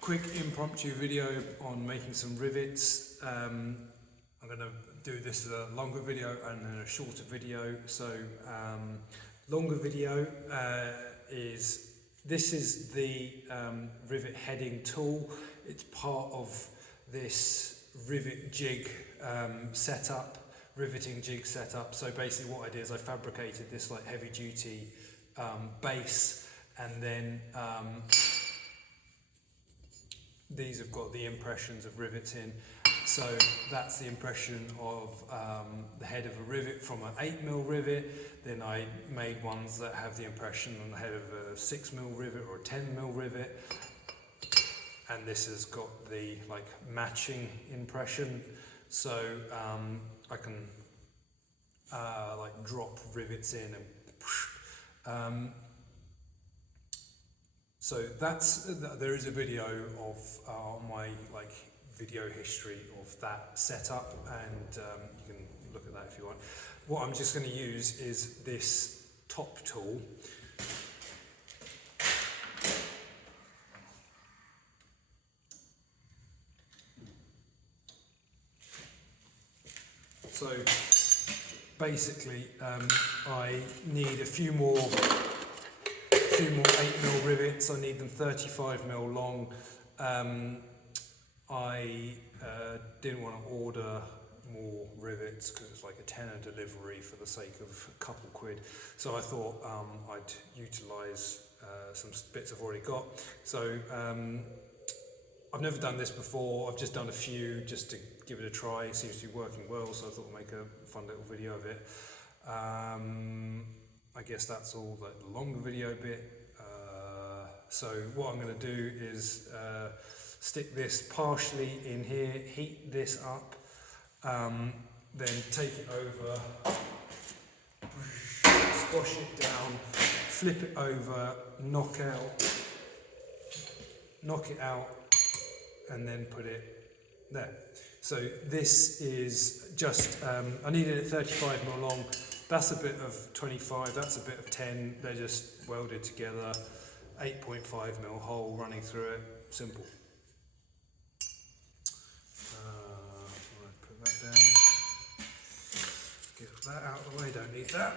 Quick impromptu video on making some rivets. I'm going to do this as a longer video and then a shorter video. So longer video is the rivet heading tool. It's part of this rivet jig setup, riveting jig setup. So basically what I did is I fabricated this like heavy duty base, and then these have got the impressions of rivets in. So that's the impression of the head of a rivet from an 8mm rivet. Then I made ones that have the impression on the head of a 6mm rivet or a 10mm rivet. And this has got the like matching impression. So I can like drop rivets in and so there is a video of my like video history of that setup, and you can look at that if you want. What I'm just going to use is this top tool. So basically I need a few more 8mm rivets. I need them 35mm long. I didn't want to order more rivets because it's like a tenner delivery for the sake of a couple quid. So I thought I'd utilise some bits I've already got. So I've never done this before. I've just done a few just to give it a try. It seems to be working well, so I thought I'd make a fun little video of it. I guess that's all the longer video bit. So what I'm going to do is stick this partially in here, heat this up, then take it over, squash it down, flip it over, knock it out, and then put it there. So this is just, I needed it 35mm long. That's a bit of 25, that's a bit of 10, they're just welded together, 8.5mm hole running through it, simple. Put that down, get that out of the way, don't need that.